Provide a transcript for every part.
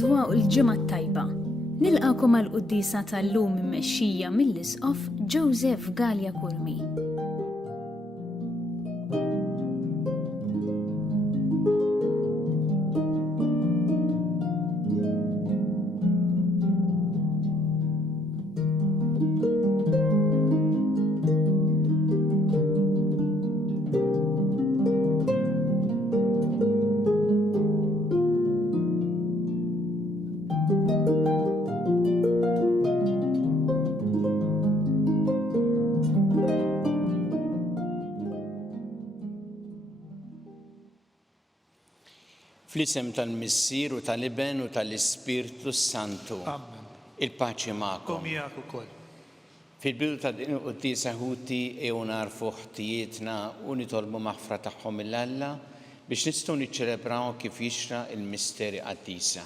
Lodwa u l-ġimgħa tajba. Nilqakom għall-qudiesa tal-lum immexxija mill-Isqof Joseph Gallia Kurmi. Fl-isem tal-Missier u tal-Iben u tal-Ispirtu Santu. Amen. Il-paċi magħkom. Miegħek ukoll. Fil-bidu ta' din il-qudiesa ħuti narfu ħtijietna u nitolbu maħfra tagħhom mill-Alla biex nistgħu niċċelebraw kif jixra il-misteri qaddisa.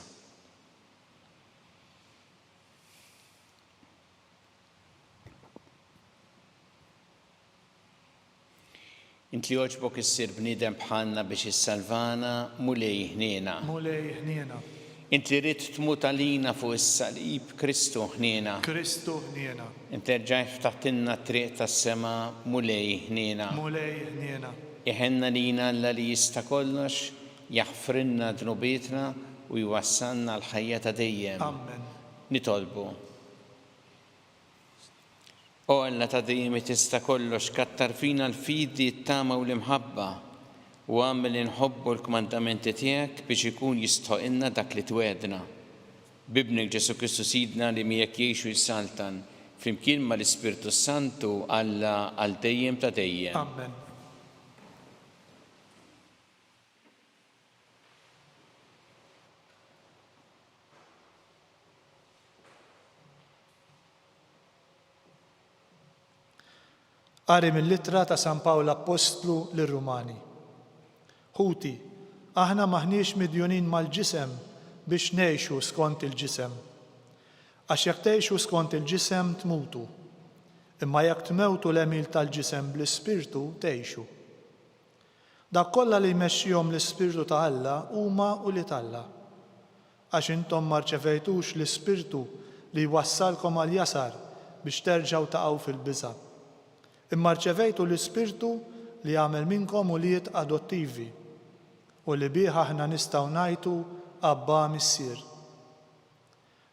Int li jogħġbok issir bniedem bħalna biex issalvana mulej ħniena. Mulej ħniena. Int li rid tmut għalina fuq is-salib Kristu ħniena. Kristu ħniena. Int terġa' ftaħtilna t-triq tas-sema mulej ħniena. Mulej ħniena. Iħenna lina Alla li jista' kollox, jaħfrinna dnubietna u jwassalna l-ħajja ta' dejjem. Amen. Nitolbu. O Alla ta' dejjem tista' kollox, kattar fina l-fidi, t-tama u l-imħabba u għamel inħobbu l-kmandamenti tiegħek biex ikun jistħoqilna dak li twedna. Bibnek Ġesu Kristu Sidna li miegħek jgħixu jsaltan flimkien mal-Ispirtu Santu Alla għal dejjem ta' dejjem. Amen. Qari mill-littra ta' San Pawl Apostlu lir-Rumani. Ħuti, aħna maħniex midjunin mal-ġisem biex ngħixu skont il-ġisem. Għax jekk tgħixu skont il-ġisem tmutu, imma jekk tmewtu l-emil tal-ġisem bl-Ispirtu tgħixu. Dak kollha li jmexxihom l-Ispirtu ta' Alla huma u li tal-Alla. Għax intom ma rċevejtux l-Ispirtu li jwassalkom għal jasar biex terġgħu taqgħu fil-biża'. Imma rċevejtu l-Ispirtu li jagħmel minnkom ulied adottivi u li bih aħna nistgħu ngħidu Abba Missier.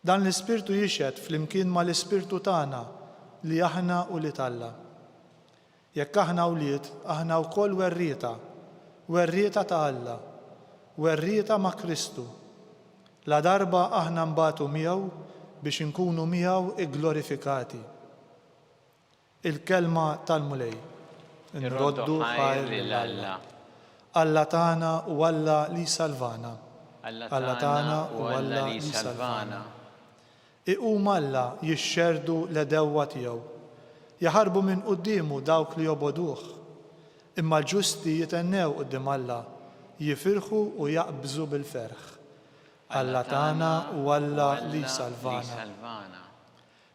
Dan l-Ispirtu jixhed flimkien mal-Ispirtu tagħna li aħna ulied Alla. Jekk aħna ulied, aħna wkoll werrieta ta' Alla, werrieta ma' Kristu. La darba aħna mbagħtu miegħu biex inkunu miegħu igglorifikati. Il-kelma tal-mulej. Nroddu ħajr lill-Alla. Alla tagħna u Alla li salvana. Alla tagħna u Alla li salvana. Iqum Alla jixxerdu l-edewwa tiegħu. Jaħarbu minn qudiemu dawk li joboduh. Imma l-ġusti jitennew quddiem Alla, jifirħu u jaqbżu bil-ferħ. Alla tagħna u Alla li salvana.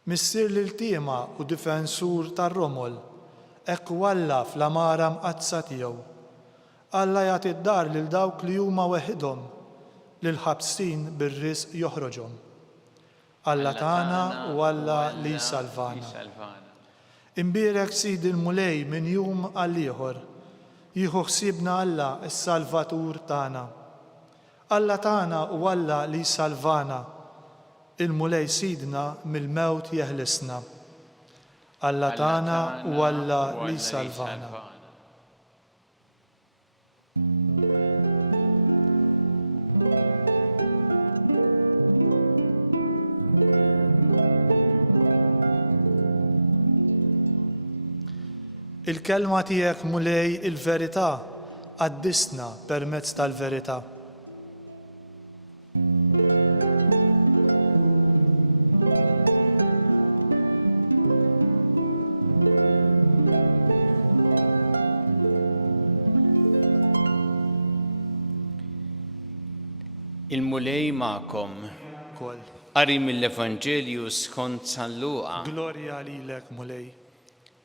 Missier l-tiema u difensur tar-Romol, hekk Alla fl-amara mqazza tiegħu. Alla jagħti d-dar lil dawk li huma weħidhom, lil ħabsin bir-risq joħroġhom. Alla tagħna u Alla li salvana. Imbierek Sidi l-mulej minn jum għal ieħor, jieħu ħsiebna Alla s-Salvatur tagħna. Alla tagħna u Alla li salvana. Il-mulej sidna mill-mewt jeħlisna. Alla tagħna u Alla li salvana. Il-kelma tiegħek mulej il-verità għaddisna permezz tal-verità. Il-mulej magħkom. Qari mill-Evanġelju skont San Luqa. Glorja lilek mulej.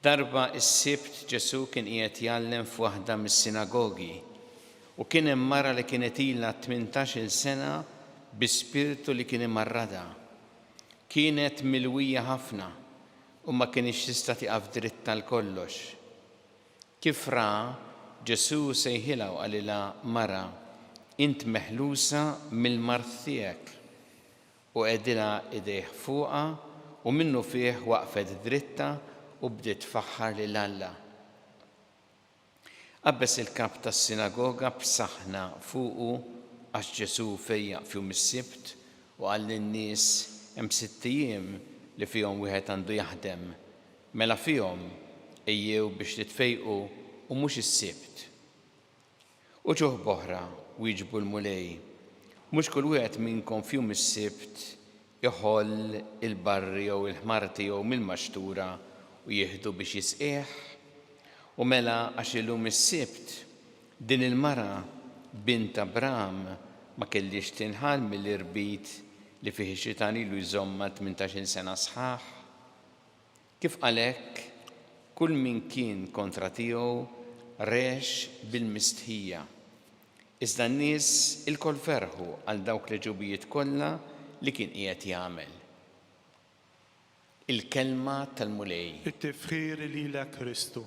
Darba is-Sibt Ġesu kien qiegħed jgħallem f'waħda mis-sinagogi u kien hemm mara li kienet ilha 18-il sena bispirtu li kien imarrada. Kienet milwija ħafna u ma kienx tista' tieqaf dritta l-kollox. Kif ra Ġesu sejħilha u qalilha mara, int meħlusa mill-mard tiegħek, u qegħdilha idejh fuqha u minnu fih waqfet dritta u bdiet tfaħħar lil Alla. Qabbes il-kap tas-sinagoga b'saħħna fuqu għax Ġesu fejjaq f'jum is-sibt u qal lin-nies hemm 6 ijiem li fihom wieħed għandu jaħdem, mela fihom ejjew biex titfejqu u mhux is-sibt. U ġuħ boħra wieġbu l-mulej, mhux kull wieħed minnkom f'jum is-sibt joħoll il-barri jew il-ħmar tiegħu mill-maxtura u jieħdu biex jisqih. U mela għax illum is-sibt din il-mara bint Abraham ma kellix tinħal mill-irbit li fih ix-xitan ilu jżomma 18 sena sħaħ. Kif għalhekk kull min kien kontra tiegħu rex bil-mistħija. Iżda n-nies ilkoll ferħu għal dawk l-ġubijiet kollha li kien qiegħed jagħmel. Il-kelma tal-mulej. it-tifħir lilek Kristu.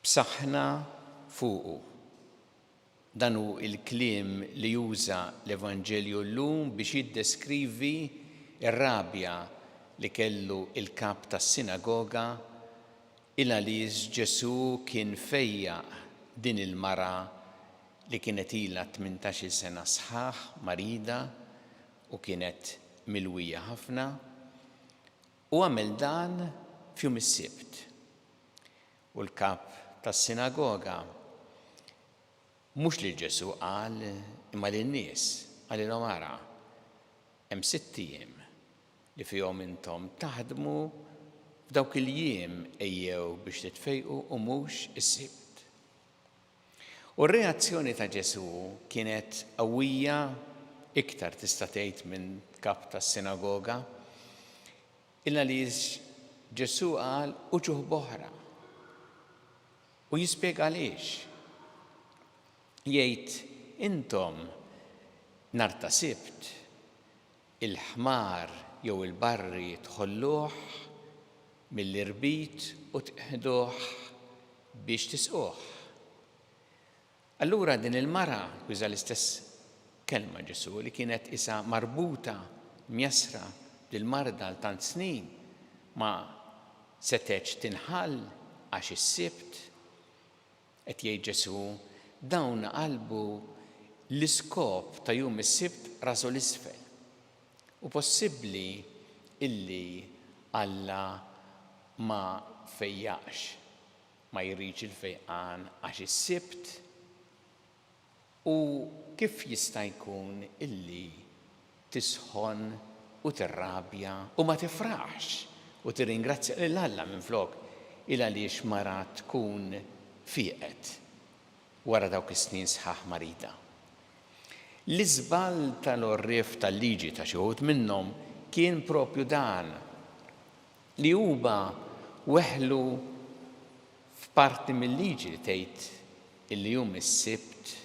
B'saħħna fuqu. Dan hu il-kliem li juża l-Evanġelju llum biex jiddeskrivi ir-rabja li kellu il-kap tas-sinagoga il għaliex Ġesu kien fejjaq din il-mara li kienet ilha 18 sena sħaħ marida u kienet milwija ħafna u għamel dan f'jum is-sibt. U l-kap tas-sinagoga mhux li Ġesu qal imma lin-nies qalilhom ara hemm 6 ijiem li fihom intom taħdmu f'dawk il-jiem ejjew biex titfejqu u mhux is-sibt. U r-reazzjoni ta' Ġesu kienet qawwija iktar tista' tgħid minn kap tas-sinagoga illa li Ġesu qal uġuħ boħra. U jispjega għaliex. Jgħid intom nhar ta' sibt il-ħmar jew il-barri tħolluh mill-irbit u tieħduh biex tisquh. Allura din il-mara juża l-istess kelma Ġesu li kienet isa marbuta mjasra bil-marda għal tant snin ma setgħetx tinħall għax is-sibt. Qed jgħid Ġesu dawn qalbu l-iskop ta' jum is-sibt rasu l-isfel. U possibbli illi Alla ma fejjaqx, ma jridx il-fejqan għax is-sibt u kif jista' jkun illi tisħon u tirrabja u ma tifraħx u tirringrazzja lil Alla minflok il għaliex mara tkun fieqet wara dawk is-snin sħaħ marida. L-iżball tal-orrif tal-liġi ta' xi wħud minnhom kien propju dan li huwa weħlu f'parti mill-liġi li tgħid illi jum is-sibt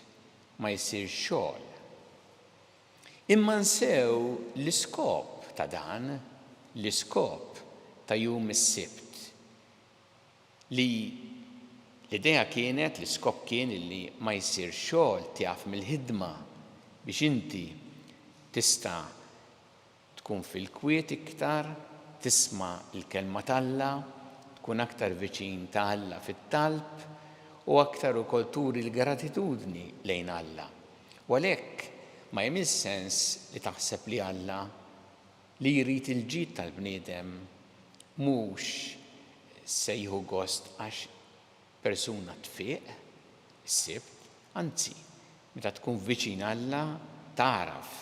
ma jsir xogħol. Imma nsew l-iskop ta' dan, l-iskop ta' jum is-sibt li l-idea kienet, l-iskop kien illi ma jsir xogħol tiegħek mill-ħidma biex inti tista' tkun fil-kwiet iktar, tisma' l-kelma t'Alla, tkun aktar viċin ta' Alla fit-talb u aktar ukoll turi l-gratitudni lejn Alla. U għalhekk ma jagħmel sens li taħseb li Alla li jrid il-ġid tal-bniedem mhux se jieħu gost għax persuna tfieq is-sibt, anzi, meta tkun viċin Alla taraf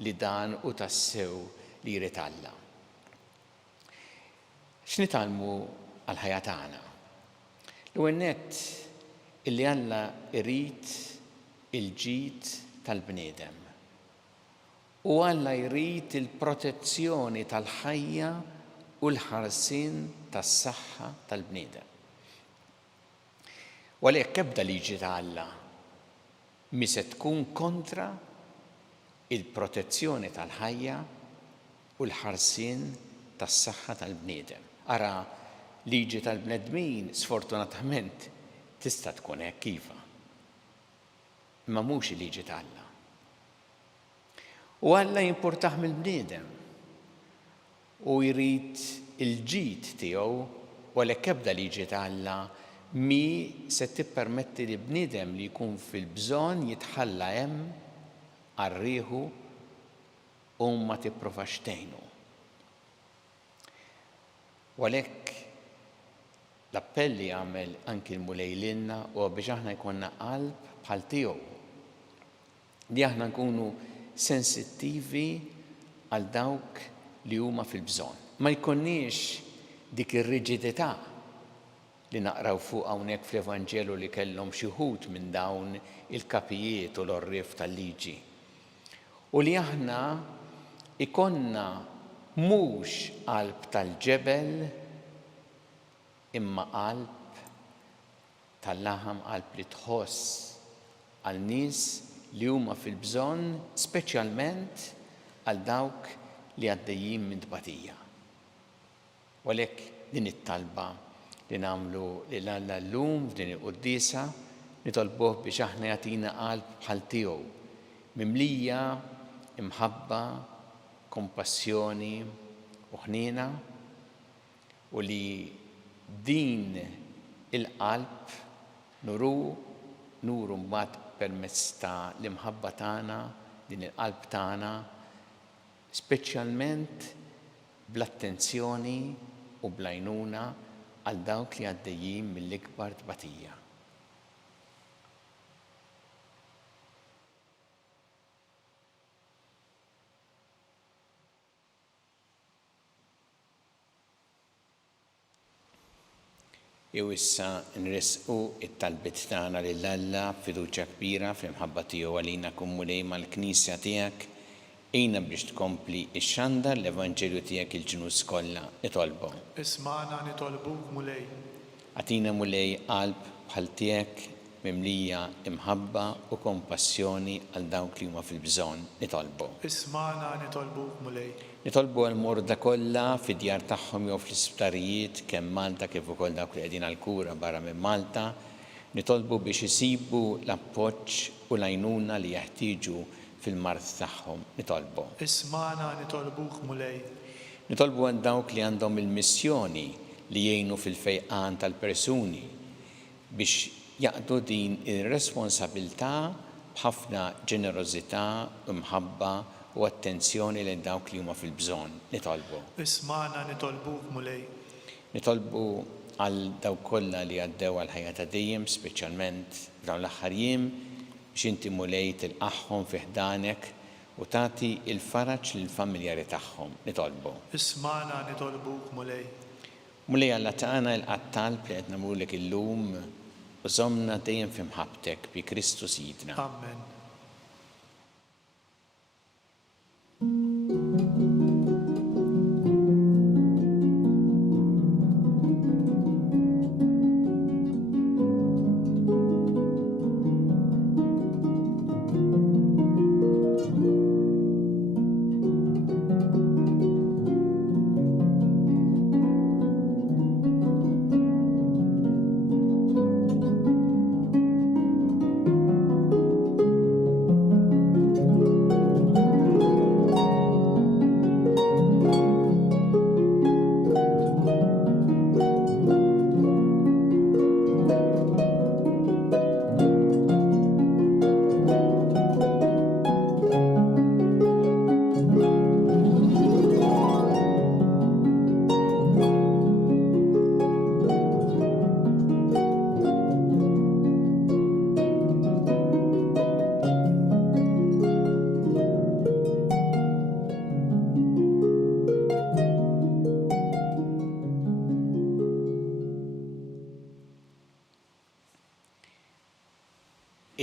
li dan u tassew li jrid Alla. X'nitalmu għall-ħajja tagħna? L-ewwel nett illi Alla jrid il-ġid tal-bniedem. U Alla jrid il-protezzjoni tal-ħajja u l-ħarsien tas-saħħa tal-bniedem. U għalhekk ebda liġi ta' Alla mi se tkun kontra il-protezzjoni tal-ħajja u l-ħarsien tas-saħħa tal-bniedem. Ara liġi tal-bnedmin sfortunatament tista' tkun hekk iva. Imma mhux il-liġi tal-Alla. U Alla jimpurtah mill-bniedem u jrid il-ġid tiegħu u għalhekk ebda liġi tal-Alla mi se tippermetti li bniedem li jkun fil-bżonn jitħalla hemm għarrieħu u ma tipprovax tgħinu. U għalhekk l-appell li jagħmel anki l-Mulej lilna huwa biex aħna jkollna qalb bħal tiegħu. Li aħna nkunu sensittivi għal dawk li huma fil-bżonn. Ma jkunniex dik ir-riġidità li naqraw fuq hawnhekk fl-Evanġelu li kellhom xi wħud minn dawn il-kapijiet u l-orrief tal-liġi. U li aħna ikonna mhux qalb tal-ġebel imma qalb tal-laħam, qalb li tħoss għal nies li huma fil-bżonn, speċjalment għal dawk li għaddejjin minn tbatija. U għalhekk din it-talba li nagħmlu lil Alla llum f'din il-qudiesa nitolbuh biex aħna jagħtina qalb bħal tiegħu, mimlija imħabba, kompassjoni u ħniena u li din il-qalb nuru mbagħad permezz ta' l-imħabba tagħna, din il-qalb tagħna, speċjalment bl-attenzjoni u bl-għajnuna għal dawk li għaddejjin mill-ikbar tbatija. Jew issa nresqu it-talbit tagħna lil Alla fiduċja kbira fl-imħabba tiegħu għalina Mulej mal-Knisja tiegħek ejna biex tkompli x-xandar l-Evanġelju tiegħek il-ġnus kollha nitolbu. Isma'na nitolbuk Mulej. Għatina Mulej qalb bħal tiegħek mimlija imħabba u kompassjoni għal dawk li huma fil-bżonn nitolbu. Isma'na nitolbuk Mulej. Nitolbu għal-morda kollha fid-djar tagħhom jew fl-isptarijiet kemm Malta kif ukoll dawk li qegħdin għall-kura barra minn Malta. Nitolbu biex isibu l-appoġġ u l-għajnuna li jeħtieġu fil-mard tagħhom nitolbu. Isma'na nitolbuk Mulej. Nitolbu għal dawk li għandhom il-missjoni li jgħinu fil-fejqan tal-persuni biex jaqdu din ir-responsabilità b'ħafna ġenerożità u mħabba u attenzjoni lejn dawk li huma fil-bżonn nitolbu. Isma'na nitolbuk Mulej. Nitolbu għal dawk kollha li għaddew għal ħajja ta' dejjem, speċjalment f'dawn l-aħħar jiem, biex inti Mulej tilqaħħom fi ħdanek u tagħti il-faraġġ lill-familjari tagħhom nitolbu. Isma'na nitolbuk Mulej. Mulej Alla tagħna il-qattalb li qed nagħmlulek illum u żommna dejjem fi mħabbtek bi Kristu Sidna. Amen.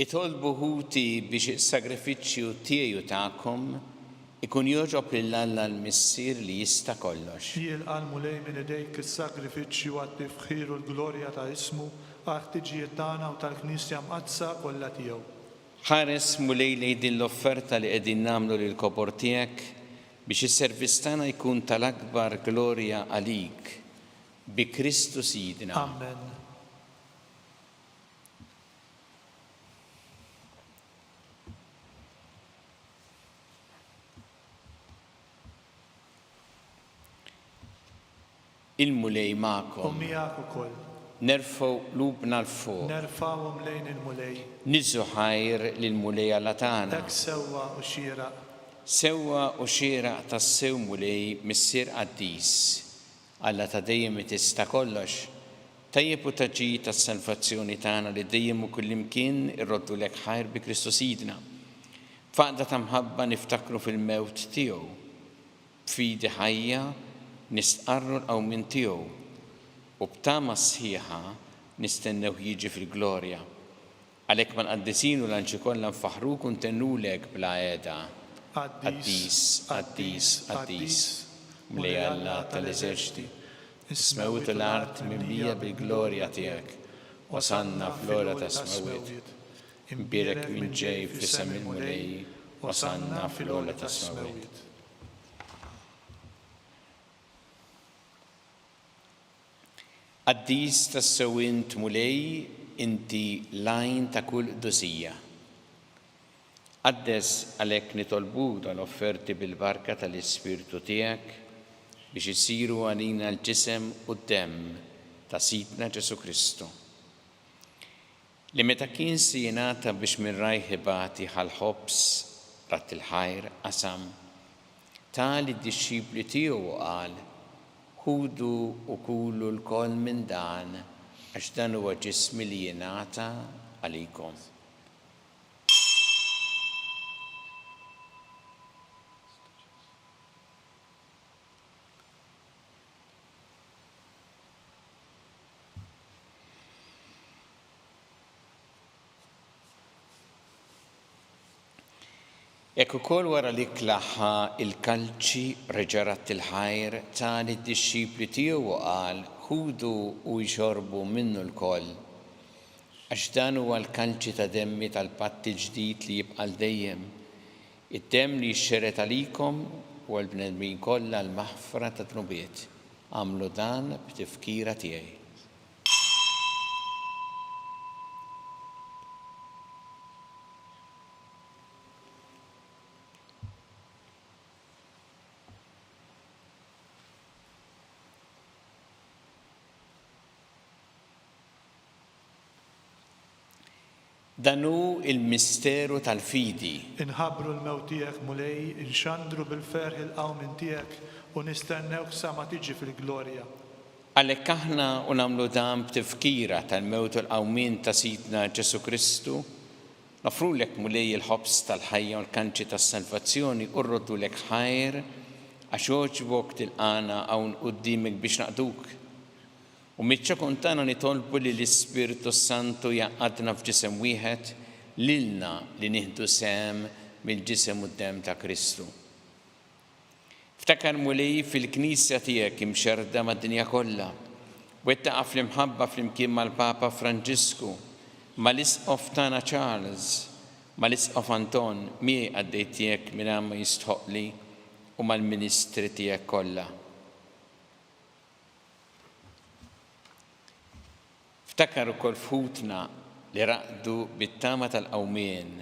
Itolbu ħuti biex is-sagrifiċċju tiegħu tagħkom ikun jogħġob lil Alla l-Missier li jista' kollox. Jilqa' Mulej minn idejk is-sagrifiċċju għat-tifħir u l-glorja ta' ismu għal ħtiġijiet tagħna u tal-Knisja mqazza kollha tiegħu. ħares mulej lejn din l-offerta li qegħdin nagħmlu lil-kopor tiegħek biex is-servizz tagħna jkun tal-akbar glorja għalik bi Kristu Sidna. Amen. Il-mulej magħkom. Miegħek ukoll. Nerfgħu lubna l-fuq. Nerfgħuhom lejn il-mulej. Niżu ħajr lill-mulejja tagħna. Dak sewwa u xieraq. Sewwa u xieraq tas-sew mulej missier qaddis. Alla ta' dejjem tista' kollox. Tajjeb u taġġi tas-salvazzjoni tagħna li dejjem u kullimkien irroddu lek ħajr bi Kristu Sidna. Faqda ta' mħabba niftakru fil-mewt tiegħu. B'fidi ħajja nistqarru l-qawmien tiegħu u b'tama sħiħa nistennew jiġi fil-glorja. Għalhekk ma nqaddisinu l-anċi kollha nfaħruk u ntennulek bla għeda. Qaddis, qaddis, qaddis, Mulej Alla tal-eżerċiti, smewt l-art mimlija bil-glorja tiegħek, wasanna fl-ora ta' smewit. Imbierek min ġej f'isem il-mulej, wasanna fl-ora ta' smewit. Qaddis tas-sewint mulej inti lajn ta' kull dosija. Qaddes għalhekk nitolbuk dal-offerti bil-barka tal-Ispirtu tiegħek biex isiru għalina l-ġisem u d-demm ta' Sidna Ġesu Kristu. Li meta kien si jingħata biex minn rajħibati ħal-ħobs rat il-ħajr qasam, tal id-dixxipli tiegħu qal ħudu u kulu l-koll minn dan għax dan huwa ġismi li jingħata għalikom. Jekk ukoll wara li klaħħa il-kalċi reġarat il-ħajr tal id-dixxipli tiegħu qal ħudu u jxorbu minnu l-koll. Għax dan huwa l-kalċi ta' demmi tal-patt ġdid li jibqa' dejjem. Id-demm li jxxeret għalikom u l-bnedmin kollha l-maħfra ta' tnubiet. Għamlu dan b'tifkira tiegħi. Danu il-misteru tal-fidi. Inħabbru l-mewt tiegħek mulej, inxandru bil-ferħ il-qawmin tiegħek u nistennewk sa ma tiġi fil-glorja. Għalhekk aħna u nagħmlu dan b'tifkira tal-mewt u l-qawmin ta' Sidna Ġesu Kristu, nofrulek mulej il-ħobs tal-ħajja u l-kanċi tas-salvazzjoni u rroddulek ħajr għax oġbok tilqana hawn quddiemek biex naqduk. U mitċa kontana nitolbu li l-Ispirtu Santu jaqadna f'ġisem wieħed lilna li nieħdu sem mill-ġisem u d-demm ta' Kristu. Ftakar mulej fil-Knisja tiegħek imxerda mad-dinja kollha. Wettaqa fl-imħabba flimkien mal-Papa Franġisku, mal-Isqof tagħna Charles, mal-Isqof Anton, miegħi għaddejt tiegħek minn ma jistħoqli u mal-Ministri tiegħek kollha. Ftakar ukoll futna li raqdu bit-tama tal-qawmien,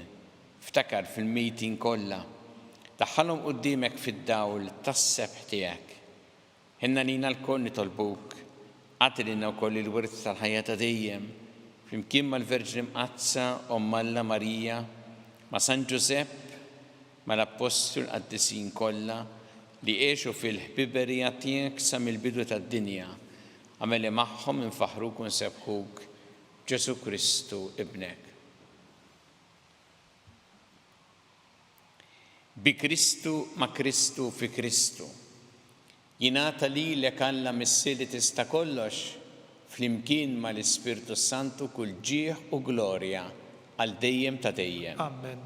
ftakar fil-mejtin kollha, daħħalhom quddiemek fid-dawl tas-sebħ tiegħek. Ħinna lina l-koll nitolbuk, għati lilna wkoll il-wirt tal-ħajja ta' dejjem, flimkien mal-Verġni Mqazza Omm Alla Marija, ma' San Ġusepp, mal-Apostol qaddisin kollha li għexu fil-ħbiberija tiegħek sa mill-bidu tad-dinja. Għameli magħhom infaħruk u nsebħuk Ġesu Kristu ibnek. Bi Kristu ma' Kristu fi Kristu. Jingħata lilek Alla missi li tista' kollox flimkien mal-Ispirtu Santu kull ġieħ u glorja għal dejjem ta' dejjem. Amen.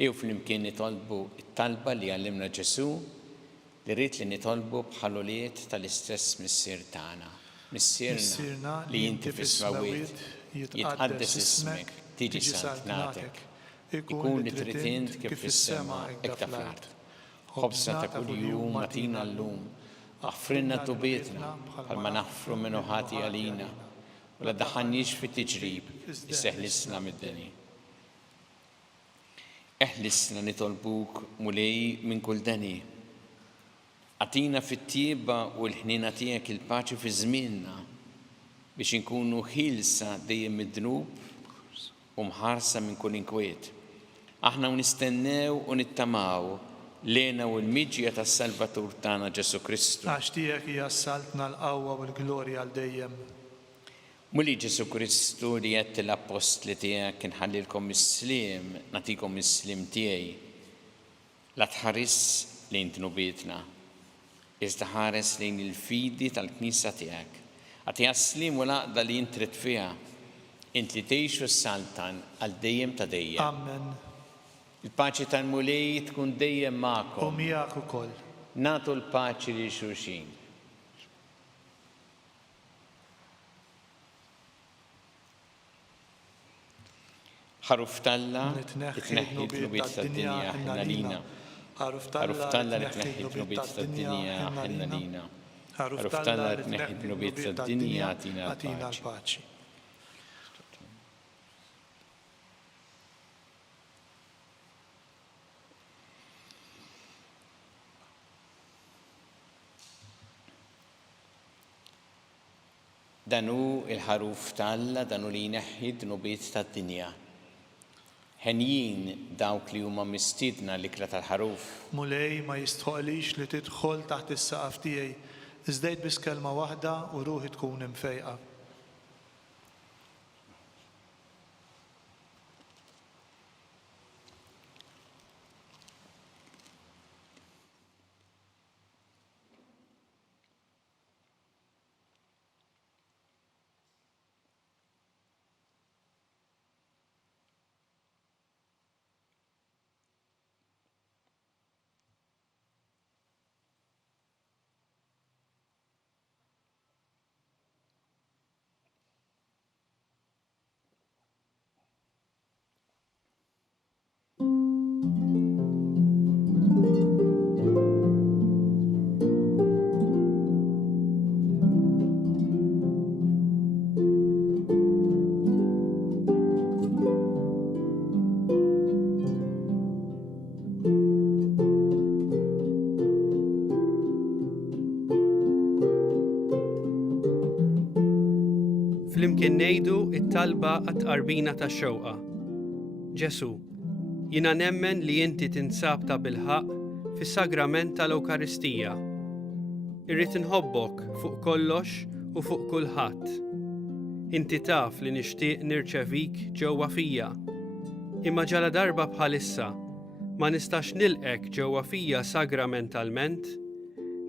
Jew flimkien nitolbu it-talba li għallimna Ġesu li rrid li nitolbu bħaluliet tal-istess missier tagħna. Missierna li inti fis-smawiet jitqaddes ismek, tiġi santnatek, ikun li trid int kif fis-sema hekk ta' fl-ard. Ħobżna ta' kuljum atina llum, aħfrilna tubietna bħalma naħfru minnu ħati għalina, u la daħħalniex fit-tiġrib, isseħlisna mid-deni. Eħlisna nitolbuk mulej minn kull deni. Atina fit-tieba u l-ħnina tiegħek il-paċi fi żmienna biex inkunu ħilsa dejjem mid-dnub u mħarsa minn kull inkwiet. Aħna nistennew u nittamaw lena u l-miġja tas-Salvatur tagħna Ġesu Kristu. Għax tiegħek hija s-saltna l-qawwa u l-glorja għal dejjem. Muli Ġesu Kristu li qed l-apostli tiegħek inħallilkom is-sliem, nagħtikom is-sliem tiegħi. La tħares lejn tnubietna, iżda ħares lejn il-fidi tal-Knisja tiegħek. Għatiha s-sliem u l-għaqda li int trid fiha, int li tgħixu s-saltan għal dejjem ta' dejjem. Amen. Il-paċi tal-mulej tkun dejjem U magħkom. miegħek ukoll. Nagħtu l-paċi lil xulxin. ħaruf talla Nitneħħi l-tnubiet tad-dinja ħinna lina. Ħaruf talla li tneħħi l-tnubiet tad-dinja ħinna lina. Ħaruf talla li tneħħi l-tnubiet tad-dinja atina l-paċi. Danu il-ħaruf talla, danu li jneħħi l-tnubiet tad-dinja. Ħenjin dawk li huma mistiedna l-ikla tal-ħaruf. Mulej ma jistħoqlix li tidħol taħt is-saqaf tiegħi, iżdejt biss kelma waħda u ruħi tkun imfejqa. Flimkien ngħidu t-talba għat-tqarbina tax-xewqa. Ġesu, jiena nemmen li inti tinsab ta' bilħaq fis-sagrament tal-Ewkaristija. Irrid inħobbok fuq kollox u fuq kulħadd. Inti taf li nixtieq nirċevik ġewwa fija, imma ġala darba bħalissa ma nistax nilqek ġewwa fija sagramentalment,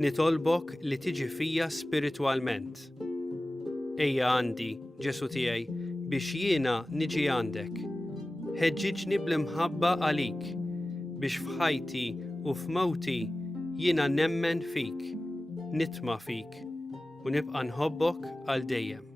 nitolbok li tiġi fija spiritwalment. Ejja għandi, Ġesu tiegħi, biex jiena niġi għandek. Ħeġġiġni bl-imħabba għalik, biex f'ħajti u f'mewti jiena nemmen fik, nitma' fik u nibqa' nħobbok għal dejjem.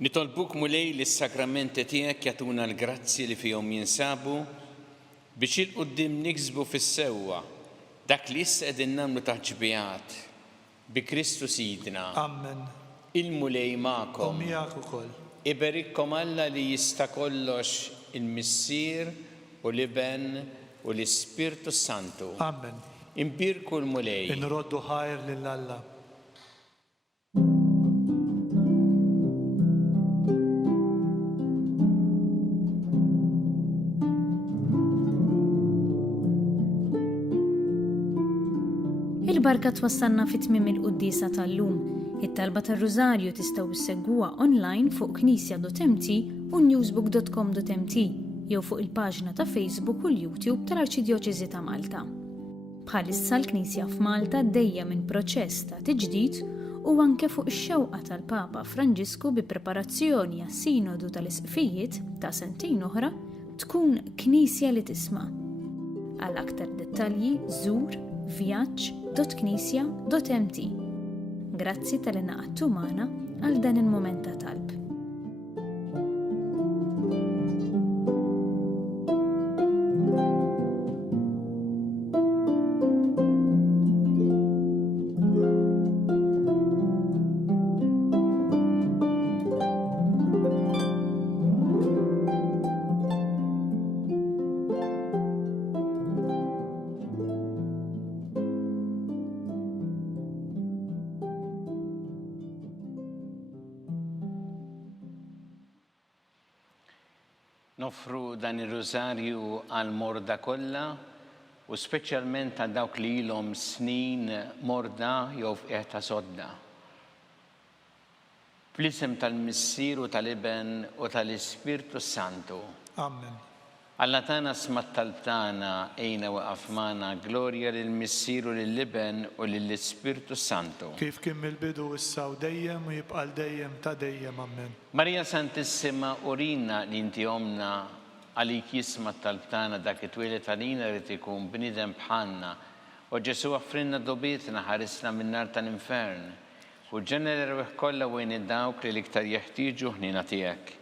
Nitolbuk mulej li s-sagramenti tiegħek jagħtuna l-grazzi li fihom jinsabu biex il-qudiem niksbu fis-sewwa dak li issa qegħdin nagħmlu taħġbijat bi Kristu Sidna. Amen. Il-mulej magħkom. U miegħek ukoll. Iberikkom Alla li jista' kollox il-Missier u l-Iben u l-Ispirtu Santu. Amen. Imbirku l-mulej. Inroddu ħajr lil Alla. Il-barka twassalna fit-tmiem il-quddisa tal-lum. It-talba tar-Rużarju tistgħu issegwuha online fuq knisja.mt u newsbook.com.mt jew fuq il-paġna ta' Facebook u l-YouTube tal-Arċidjoċeżi ta' Malta. Bħalissa l-Knisja f'Malta dejja minn proċess ta' tiġdid u anke fuq ix-xewqa tal-Papa Franġisku bi preparazzjoni għas-Sinodu tal-Isqfijiet ta' sentejn oħra tkun knisja li tisma'. Għal aktar dettalji żur vjaġġ.knisja.mt. Grazzi tal-ingħaqadtu magħna għal dan il-mument ta' talb. Nofru dan ir-Rużarju għal morda kollha u speċjalment għal dawk li ilhom snin morda jew f'qiegħ ta' sodda. Fl-isem tal-Missier u tal-Iben u tal-Ispirtu Santu. Amen. Alla tagħna smat tal-tana ejna waqaf magħna glorja lill-Missier u lill-Iben u lill-Ispirtu Santu. Kif kien mill-bidu issa u dejjem u jibqa' dejjem ta' dejjem. Amen. Marija Santissima urina li inti omna għalik jisma tal-tana dak it-twilet għalina rrid ikun bniedem bħalna u Ġesu offrinna dobietna ħarisna min-nar tal-infern u ġenera rwieħ kollha wejn id-dawk li l-iktar jeħtieġu ħnina tiegħek.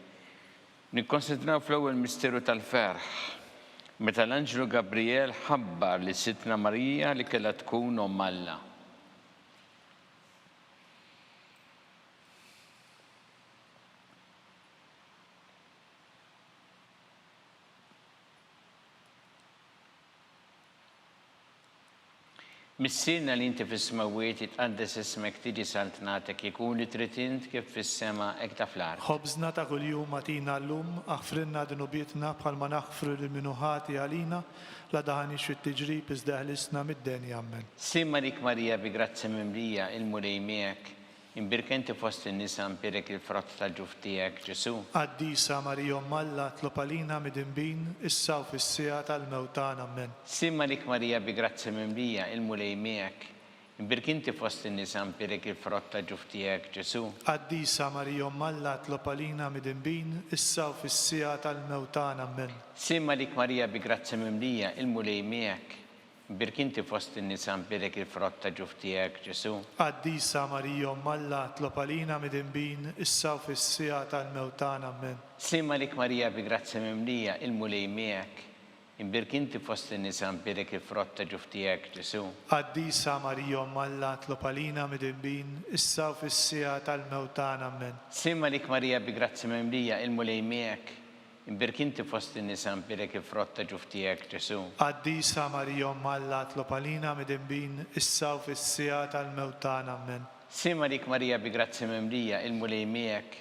Nikkonsidraw fl-ewwel misteru tal-ferħ meta l-Anġlu Gabriel ħabbar li Sitna Marija li kellha tkun Omm Alla. Missirna li inti fis-smawiet jitqaddes ismek tiġi saltnatek ikun li trid int kif fis-sema hekk ta' fl-ard. Ħobżna ta' kuljum atina llum, aħfrinna dunubietna bħalma naħfru lil-minuħati għalina la daħanix fit-tiġrib iżda ħlisna mid-denja. Amen. Simma dik Marija bi grazzi mimlija il-mulej miegħek, imbirkenti fost in-nisa mpirek il-frott tal-ġuf tiegħek Ġesu. Qaddisa Marija Omm Alla tlopalina mid-inbin issa u fis-sija tal-mewtan. Amen. Simma dik Marija bi grazzi mimlija il-mulej miegħek, imbirkenti fost in-nisa mpirek il-frott tal-ġuf tiegħek Ġesu. Qaddisa Marija Omm Alla tlopalina mid-inbin issa u fis-sija tal-mewtan. Amen. Simma dik Marija bi grazzi mimlija il-mulej miegħek, imbirkenti fost in-nisa mpirek il-frott tal-ġuf tiegħek Ġesu. Qaddisa Marija Omm Alla tlopalina mid-inbin issa u fis-sija tal-mewtan. Amen. Simma dik Marija bi grazzi mimlija il-mulej miegħek, imbirkenti fost in-nisa mpirek il-frott tal-ġuf tiegħek Ġesu. Qaddisa Marija Omm Alla tlopalina mid-inbin issa u fis-sija tal-mewtan. Amen. Simma dik Marija bi grazzi mimlija il-mulej miegħek, imbirkinti fost in-nisa mpirek il-frott tal-ġuf tiegħek Ġesu. Qaddisa Marija Omm Alla tlopalina mid-inbin issa u fis-sija tal-mewtan. Amen. Simma dik Marija bi grazzi mimlija il-mulej miegħek,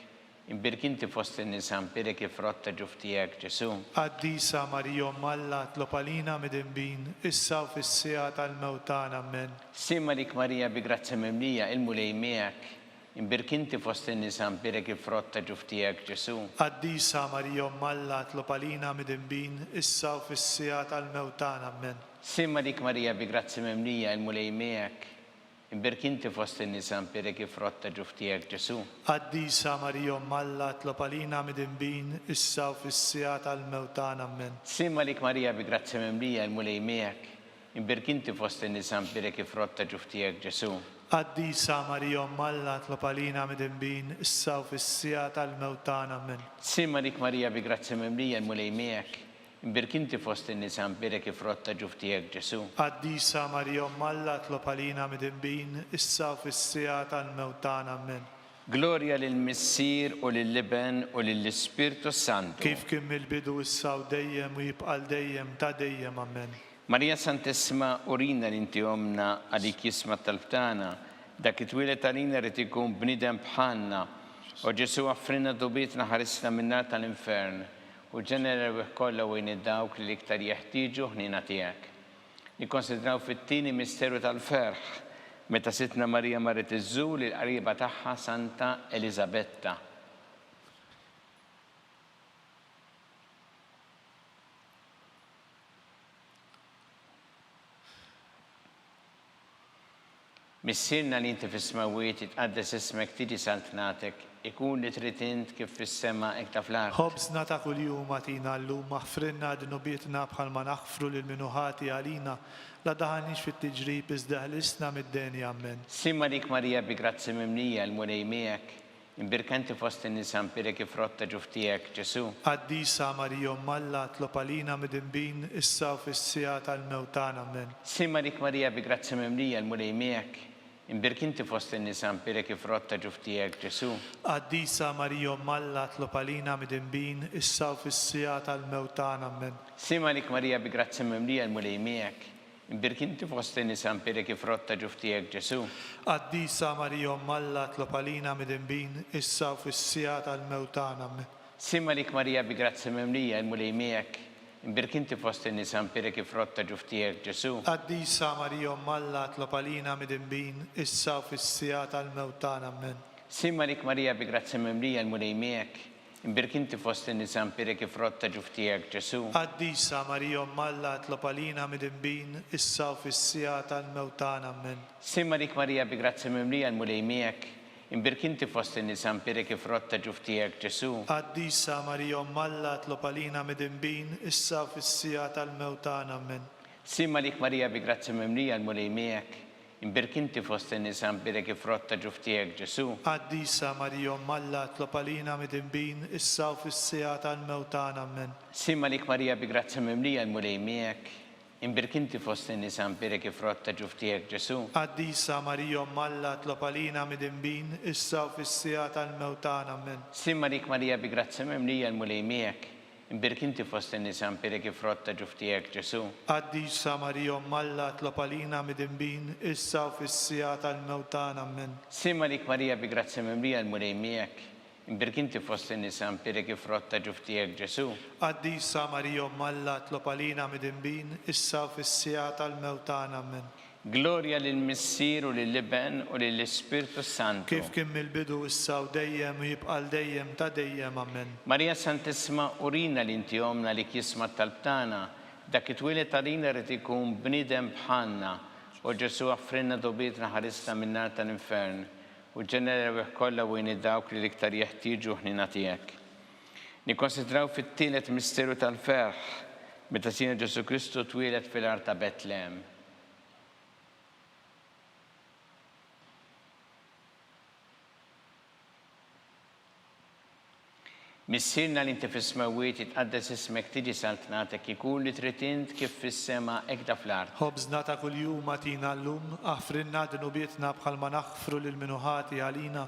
imbirkinti fost in-nisa mpirek il-frott tal-ġuf tiegħek Ġesu. Qaddisa Marija Omm Alla tlopalina mid-inbin issa u fis-sija tal-mewtan. Amen. Simma dik Marija bi grazzi mimlija il-mulej miegħek, imbirkinti fost in-nisa mpirek il-frott tal-ġuf tiegħek Ġesu. Qaddisa Marija Omm Alla tlopalina mid-inbin issa u fis-sija tal-mewtan. Amen. Simma dik Marija bi grazzi mimlija il-mulej miegħek, imbirkinti fost in-nisa mpirek il-frott tal-ġuf tiegħek Ġesu. Qaddisa Marija Omm Alla tlopalina mid-inbin issa u fis-sija tal-mewtan. Amen. Simma dik Marija bi grazzi mimlija il-mulej miegħek, imbirkinti fost in-nisa mpirek il-frott tal-ġuf tiegħek Ġesu. Qaddisa Marija Omm Alla tlopalina mid-inbin issa u fis-sija tal-mewtan. Amen. Simma dik Marija bi grazzi mimlija il-mulej miegħek, imbirkinti fost in-nisa mpirek il-frott tal-ġuf tiegħek Ġesu. Qaddisa Marija Omm Alla tlopalina mid-inbin issa u fis-sija tal-mewtan. Amen. Glorja lill-Missier u lill-Iben u lill-Ispirtu Santu. Kif kien mill-bidu issa u dejjem u jibqa' dejjem ta' dejjem. Amen. Marija Santissima urina li inti omna għalik jisma tal-tana dak it-twilet għalina rrid ikun bniedem bħalna u Ġesu offrinna dobietna ħarisna min-nar tal-infern u ġenera rwieħ kollha wejn id-dawk li l-iktar jeħtieġu ħnina tiegħek. Nikkonsidraw fit-tieni misteru tal-ferħ Meta sitna Marija marret iżżur il-qariba tagħha Santa Elisabetta. Missirna li inti fis-smawiet jitqaddes ismek tiġi saltnatek, ikun li trid int kif fis-sema hekk ta' fl-art. خبزنا ta' kuljum atina llum aħfrinna dnubietna bħalma naħfru lil minuħati għalina la daħalniex fit-tiġrib iżda ħlisna mid-denja ammen. Simma dik Marija bi grazzi mimlija l-mulej miegħek, imbirkanti fost in-nisa mpirek ifrotta ġuftijek Ġesu. Qaddisa Marija Malla tlob għalina mid-inbin issa u fis-sija tal-mewtan ammen. Simma dik Marija bi grazzi mimlija l-mulej miegħek, imbirkanti fost in-nisa mpirek ifrotta ġuftijek Ġesu. Qaddisa Marija Malla tlob għalina mid-inbin issa u fis-sija tal-mewtan ammen. Simma dik Marija bi grazzi mimlija l-mulej miegħek, imbirkinti fost in-nisa mpirek ifrotta ġuftijek Ġesu. Qaddisa Marija Malla tlob għalina mid-inbin issa u fis-sija tal-mewtan ammen. Simma dik Marija bi grazzi mimlija l-mulej miegħek, imbirkinti fost in-nisa mpirek ifrotta ġuftijek Ġesu. Qaddisa Marija Malla tlob għalina mid-inbin issa u fis-sija tal-mewtan ammen. Simma dik Marija bi grazzi mimlija l-mulej miegħek, imbirkinti fost in-nisa mpirek ifrotta ġuftijek Ġesu. Qaddisa Marija Malla tlob għalina mid-inbin issa u fis-sija tal-mewtan ammen. Simma dik Marija bi grazzi mimlija l-mulej miegħek, imbirkinti fost in-nisa mpirek ifrotta ġuftijek Ġesu. Qaddisa Marija Malla tlob għalina mid-inbin issa u fis-sija tal-mewtan ammen. Simma dik Marija bi grazzi mimlija l-mulej miegħek, imbirkinti fost in-nisa mpirek ifrotta ġuftijek Ġesu. Qaddisa Marija Malla tlob għalina mid-inbin issa u fis-sija tal-mewtan ammen. Simma dik Marija bi grazzi mimlija l-mulej miegħek, imbirkinti fost in-nisa mpirek ifrotta ġuftijek Ġesu. Qaddisa Marija Malla tlob għalina mid-inbin issa u fis-sija tal-mewtan ammen. Simma dik Marija bi grazzi mimlija l-mulej miegħek, imbirkinti fost in-nisa mpirek ifrotta ġuftijek Ġesu. Qaddisa Marija Malla tlob għalina mid-inbin issa u fis-sija tal-mewtan ammen. Simma dik Marija bi grazzi mimlija l-mulej miegħek, imbirkinti fost in-nisa mpirek ifrotta ġuftijek Ġesu. Qaddisa Marija Malla tlob għalina mid-inbin issa u fis-sija tal-mewtan ammen. Gloria lill-Missier u lill-Iben u lill-Ispirtu Santu. Kif kien mill-bidu issa u dejjem u jibqa' dejjem ta' dejjem ammen. Marija Santissima urina li inti omna li kisma talbtana, dak it-twilet għalina rrid ikun bniedem bħalna, u Ġesu għaffrinna dobietna ħarisna min-nar tal-infern, u ġenera kollha wejn dawk li l-iktar jeħtieġu ħnina tiegħek. Nikkonsidraw fit-tielet misteru tal-ferħ, meta Sina Ġesu Kristu twieled fil-art ta' Betlehem. Missirna li inti fis-smawiet jitqaddes ismek tiġi saltnatek, ikun li trid int kif fis-sema hekk ta' fl-art. Ħobżna ta' kuljum atina llum aħfrinna dnubietna bħalma naħfru lil minuħati għalina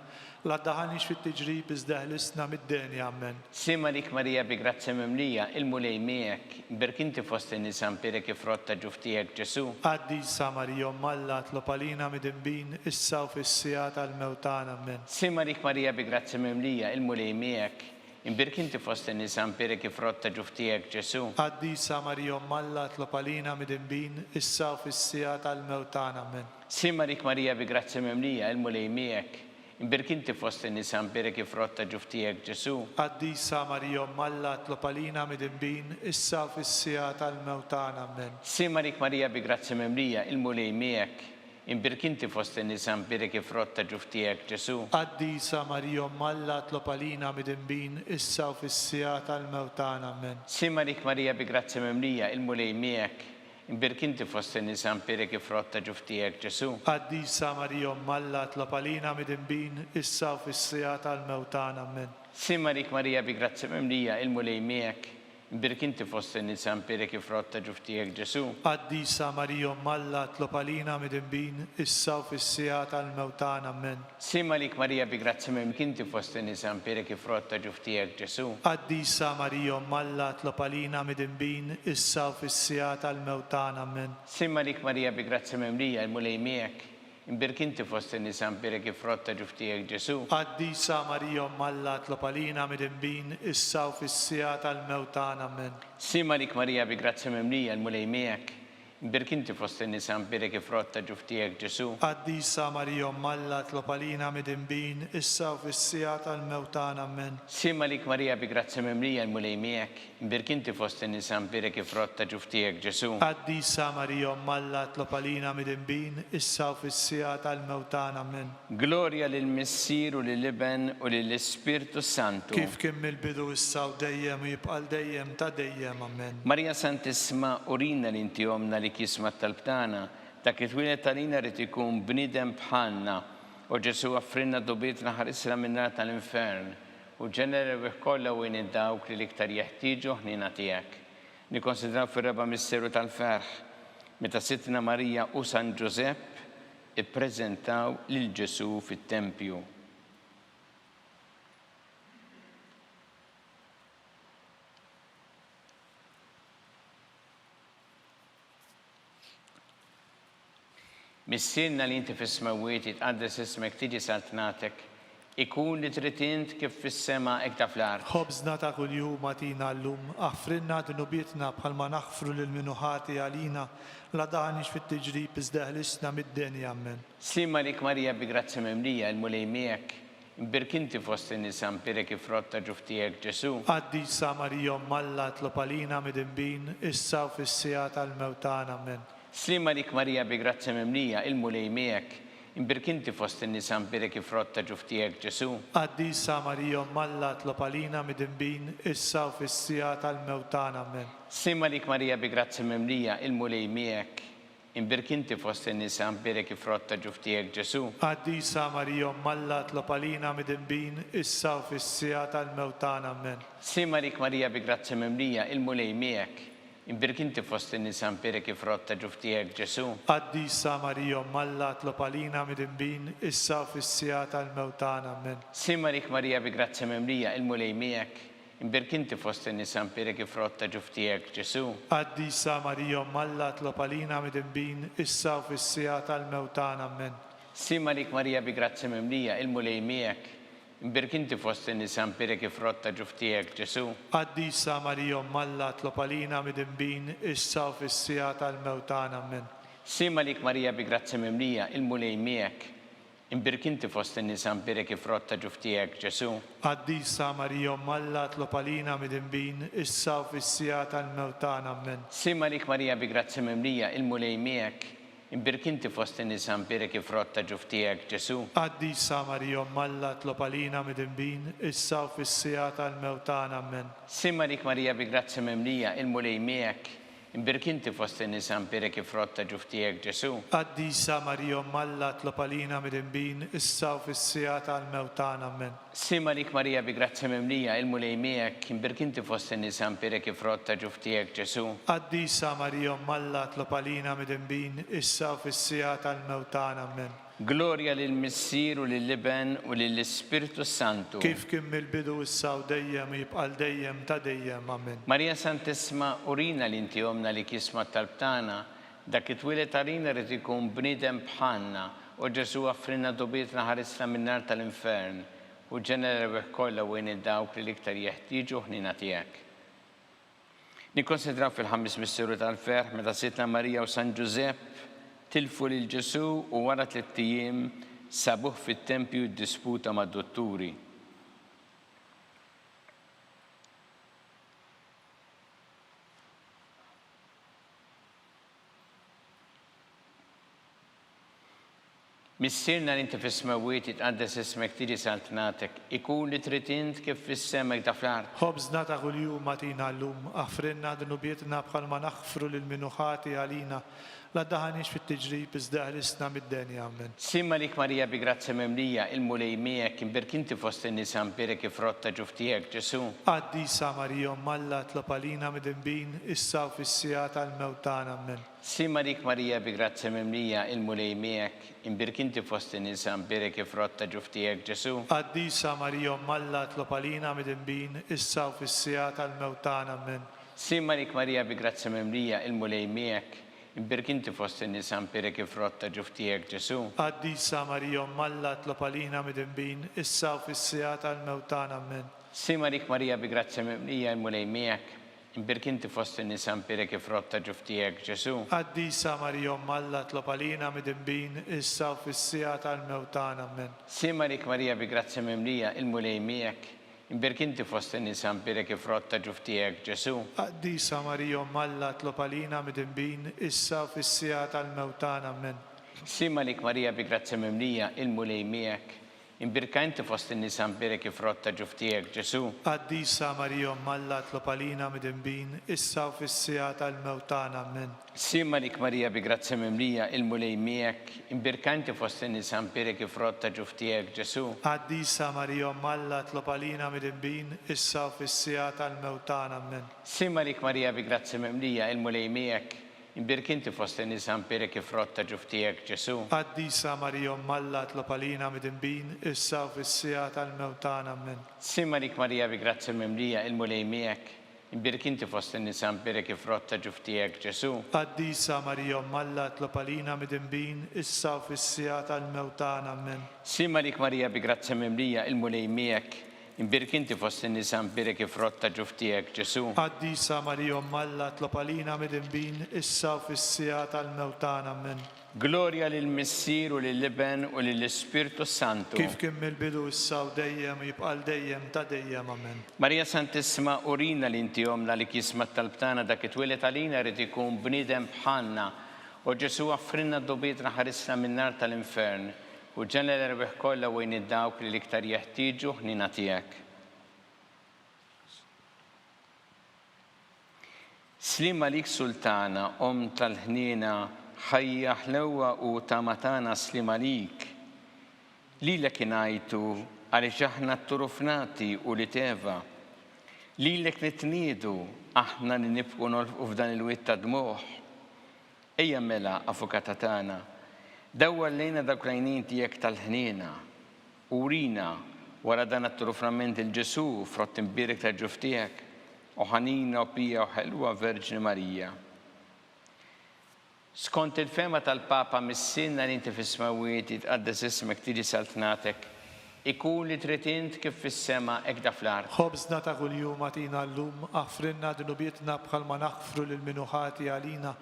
la ddaħalniex fit-tiġrib iżda ħlisna mid-denja ammen. Simma dik Marija bi grazzi mimlija il-mulej miegħek, imbirkinti fost in-nisa mpirek ifrotta ġuftijek Ġesu. Qaddisa Marija Malla tlob għalina mid-inbin issa u fis-sija tal-mewtan ammen. Simma dik Marija bi grazzi mimlija il-mulej miegħek, imbirkinti fost in-nisa mpirek ifrotta ġuftijek Ġesu. Qaddisa Marija Malla tlob għalina mid-inbin issa u fis-sija tal-mewtan ammen. Simma dik Marija bi grazzi mimlija il-mulej miegħek, imbirkinti fost in-nisa mpirek ifrotta ġuftijek Ġesu. Qaddisa Marija Malla tlob għalina mid-inbin issa u fis-sija tal-mewtan ammen. Simma dik Marija bi grazzi mimlija il-mulej miegħek, imbirkinti fost in-nisa mpirek ifrotta ġuftijek Ġesu. Qaddisa Marija Malla tlob għalina mid-inbin issa u fis-sija tal-mewtan ammen. Simma dik Marija bi grazzi mimlija il-mulej miegħek, imbirkinti fost in-nisa mpirek ifrotta ġuftijek Ġesu. Qaddisa Marija Malla tlob għalina mid-inbin issa u fis-sija tal-mewtan ammen. Simma dik Marija bi grazzi mimlija il-mulej miegħek, imbirkinti fost in-nisa mpirek ifrotta ġuftijek Ġesu. Qaddisa Marija Malla tlob għalina mid-inbin issa u fis-sija tal-mewtan ammen. Simma dik Marija bi grazzi mimkinti fost in-nisa mpirek ifrotta ġuftijek Ġesu. Qaddisa Marija Malla tlob għalina mid-inbin issa u fis-sija tal-mewtan ammen. Simma dik Marija bi grazzi mimlija il-mulej miegħek, imbirkinti fost in-nisa mpirek ifrotta ġuftijek Ġesu. Qaddisa Marija Malla tlob għalina mid-inbin issa u fis-sija tal-mewtan ammen. Simma dik Marija bi grazzi mimlija il-mulej miegħek, Imbirk inti fost in-nisa nbirek il-frott ta' ġuf tiegħek Ġesu. Qaddisa Marija Alla tlob għalina midinbin issa u fis-sija tal-mewtana amen. Sima lik Marija bi grazzi mimlija l-mulej miegħek, imbirk inti fost in-nisa nbirek il-frott ta' ġuf tiegħek Ġesu. Qaddisa Marija Alla tlob għalina midinbin issa u fis-sija tal-mewtana amen. Glorja lill-Missier u lill-Iben u lill-Ispirtu Santu. Kif kien mill-bidu issa u dejjem u jibqa' dejjem ta' dejjem amen. Marija Santissima urina li inti omna li kisma tal-btana, dak it-twilet tal-ina rrid ikun bniedem bħalna, u Ġesu offrinna dobietna ħarisna minna tal-infern, u ġenera bih kollha u dawk li l-iktar jeħtieġu ħnina tiegħek. Nikkonsidraw fir-reba' misteru tal-ferħ, meta Sittna Marija u San Ġusepp ippreżentaw lil Ġesu fit-tempju. Missierna li inti fis-smawiet jitqaddes ismek tiġi saltnatek, ikun li trid int kif fis-sema hekk ta' fl-art. Ħobżna ta' kuljum atina llum, aħfrinna dnubietna bħalma naħfru lil minuħati għalina, la daħniex fit-tiġrib iżda ħlisna mid-denja amen. Sima lik Marija bi grazzi mimlija l-mulej miegħek, imbirk inti fost in-nisa nbirek il-frott ta' ġuf tiegħek Ġesu. Qaddisa Marija Alla tlob għalina midinbin issa u fis-sija tal-mewtana amen. Slima lik Marija bi grazzi mimlija il-mulej miegħek, imbirk inti fost in-nisa nbirek il-frott ta' ġuf tiegħek Ġesu. Qaddisa Marija Alla tlob għalina midinbin issa u fis-sija tal-mewtana amen. Sima lik Marija bi grazzi mimlija il-mulej miegħek, imbirk inti fost in-nisa nbirek il-frott ta' ġuf tiegħek Ġesu. Qaddisa Marija Alla tlob għalina midinbin issa u fis-sija tal-mewtana amen. Sima lik Marija bi grazzi mimlija il-mulej miegħek, imbirk inti fost in-nisa nbirek il-frott ta' ġuf tiegħek Ġesu. Qaddisa Marija Alla tlob għalina midinbin issa u fis-sija tal-mewtana amen. Sima lik Marija bi grazzi mimlija il-mulej miegħek, imbirk inti fost in-nisa nbirek il-frott ta' ġuf tiegħek Ġesu. Qaddisa Marija Alla tlob għalina midinbin issa u fis-sija tal-mewtana amen. Sima lik Marija bi grazzi mimlija il-mulej miegħek, imbirk inti fost in-nisa nbirek il-frott ta' ġuf tiegħek Ġesu. Qaddisa Marija Alla tlob għalina midinbin issa u fis-sija tal-mewtana amen. Sima lik Marija bi grazzi mimlija il-mulej miegħek, imbirk inti fost in-nisa nbirek il-frott ta' ġuf tiegħek Ġesu. Qaddisa Marija Alla tlob għalina midinbin issa u fis-sija tal-mewtana amen. Sima lik Marija bi grazzi mimlija il-mulej miegħek, imbirk inti fost in-nisa nbirek il-frott ta' ġuf tiegħek Ġesu. Qaddisa Marija Alla tlob għalina midinbin issa u fis-sija tal-mewtana amen. Sima lik Marija bi grazzi mimlija il-mulej miegħek, imbirk inti fost in-nisa nbirek il-frott ta' ġuf tiegħek Ġesu. Qaddisa Marija Alla tlob għalina midinbin issa u fis-sija tal-mewtana amen. Sima lik Marija bi grazzi mimlija il-mulej miegħek, imbirk inti fost in-nisa nbirek il-frott ta' ġuf tiegħek Ġesu. Qaddisa Marija Alla tlob għalina midinbin issa u fis-sija tal-mewtana amen. Glorja lill-Missier u lill-Iben u lill-Ispirtu Santu. Kif kien mill-bidu issa u dejjem u jibqa' dejjem ta' dejjem amen. Marija Santissima urina li inti omna li kisma tal-btana, dak it-twilet għalina rrid ikun bniedem bħalna, u Ġesu offrinna dobietna ħarisna min-nar tal-infern, u ġenera bih kollha u dawk li l-iktar jeħtieġu ħnina tiegħek. Nikkonsidraw fil-ħames misteru tal-ferħ meta Sittna Marija u San Ġusepp tilfu lil Ġesu u wara 3 ijiem sabuh fit-tempju ddisputa mad-dotturi. Missierna li inti fis-smawiet jitqaddes ismek tiġi saltnatek, ikun li trid int kif fis-sema hekk ta' fl-art. Ħobżna ta' kuljum atina llum, aħfrinna dnubietna bħalma naħfru lil minuħati għalina, la daħniex fit-tiġrib iżda ħlisna mid-denja amen. Sima lik Marija bi grazzi mimlija il-mulej miegħek, imbirk inti fost in-nisa nbirek il-frott ta' ġuf tiegħek Ġesu. Qaddisa Marija Alla tlob għalina midinbin issa u fis-sija tal-mewtana amen. Sima lik Marija bi grazzi mimlija il-mulej miegħek, imbirk inti fost in-nisa nbirek il-frott ta' ġuf tiegħek Ġesu. Qaddisa Marija Alla tlob għalina midinbin issa u fis-sija tal-mewtana amen. Sima lik Marija bi grazzi mimlija il-mulej miegħek, imbirk inti fost in-nisa nbirek il-frott ta' ġuf tiegħek Ġesu. Qaddisa Marija Alla tlob għalina midinbin issa u fis-sija tal-mewtana amen. Sima lik Marija bi grazzi mimlija il-mulej miegħek, imbirk inti fost in-nisa mpira kif rotta ġuf tiegħek Ġesu. Qaddisa Marija Umm Alla tlob għalina midinbin issa u fis-sija tal-mewt tagħna. Amen. Sima lik Marija bi grazzi mimlija il-mulej miegħek, imbirk inti fost in-nisa mpira kif rotta ġuf tiegħek Ġesu. Qaddisa Marija Umm Alla tlob għalina midinbin issa u fis-sija tal-mewt tagħna. Amen. Sima lik Marija bi grazzi mimlija il-mulej miegħek, imbirka inti fost in-nisa mpira kif rotta ġuf tiegħek Ġesu. Qaddisa Marija Umm Alla tlob għalina midinbin issa u fis-sija tal-mewt tagħna. Amen. Sima lik Marija bi grazzi mimlija il-mulej miegħek, imbirka inti fost in-nisa mpira kif rotta ġuf tiegħek Ġesu. Qaddisa Marija Umm Alla tlob għalina midinbin issa u fis-sija tal-mewt tagħna. Amen. Sima lik Marija bi grazzi mimlija il-mulej miegħek, imbirk inti fost in-nisa mpira kif rotta ġuf tiegħek Ġesu. Qaddisa Marija Umm Alla tlob għalina midinbin issa u fis-sija tal-mewt tagħna. Amen. Sima lik Marija bi grazzi mimlija il-mulej miegħek, imbirk inti fost in-nisa mpira kif rotta ġuf tiegħek Ġesu. Qaddisa Marija Umm Alla tlob għalina midinbin issa u fis-sija tal-mewt tagħna. Amen. Sima lik Marija bi grazzi mimlija il-mulej miegħek, imbirk inti fost in-nisa mpira kif rotta ġuf tiegħek Ġesu. Qaddisa Marija Umm Alla tlob għalina midinbin issa u fis-sija tal-mewt tagħna. Amen. Glorja lill-Missier u lill-Iben u lill-Ispirtu Santu. Kif kien mill-bidu issa u dejjem jibqa' dejjem ta' dejjem. Amen. Marija Santissima, urina li inti omla li kisma talbtana dak it-twilet għalina rrid ikun bniedem bħalna u Ġesu għaffrinna d-dobiet ħarisna min-nar tal-infern u ġenna l-erbeħ kollha wejn id-dawk li l-iktar jeħtieġu ħnina tiegħek. Slima lik Sultana, om tal-ħnina, ħajja ħlewwa u tamatana slima lik. Lilek ingħajtu għaliex aħna t-turufnati u li teva. Lilek nitniedu aħna li nibqu nolqu f'dan il-witt ta' dmuħ. Ejja mela avukata tagħna, dawwar lejna dak l-għajnien tiegħek tal-ħniena, urina wara dan it-turufnament il-Ġesu frott imbirek ta' ġuf tiegħek, u ħanina u pija u ħelwa Verġni Marija. Skont il-fema tal-Papa mis-sinna li inti fis-smawiet jitqaddes ismek tiġi saltnatek, ikun li trid int kif fis-sema hekk da fl-art. Ħobżna ta' kuljum agħtina llum, aħfrinna dunubietna bħalma naħfru lil minuħati għalina,